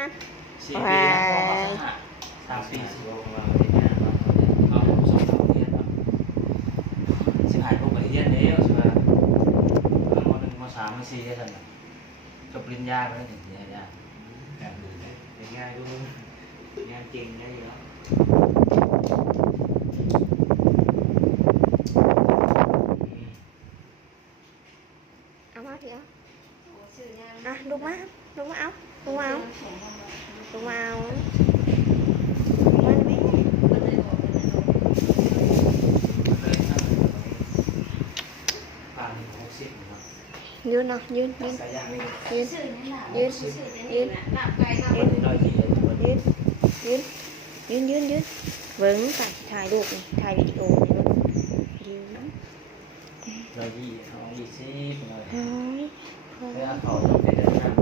นะ4 ปีแล้ว3 ปีสิเอามาเฮ็ดงานเนาะเอาส่งเขาเรียนเนาะสิหายพวกไปเรียนแล้วใช่ป่ะม.1 ม.3 ม.4ได้ซั่นน่ะจบปริญญาไปแล้วถึงปริญญาแบบนี้ได้ง่ายด้วยงานเก่งได้อยู่แล้วเอามาเถอะอ่ะลูกมาลูกมาเอาลูกมาเอาลูกมาเอามาไหมยืนเนาะยืนยืนยืนยืนยืนยืนยืนยืนยืนยืนเบิ้งถ่ายรูปนี่ถ่ายวิดีโอนี่ยืน เรา20เอา20เลย เฮ้ย แล้วเขาจะไปเดินทาง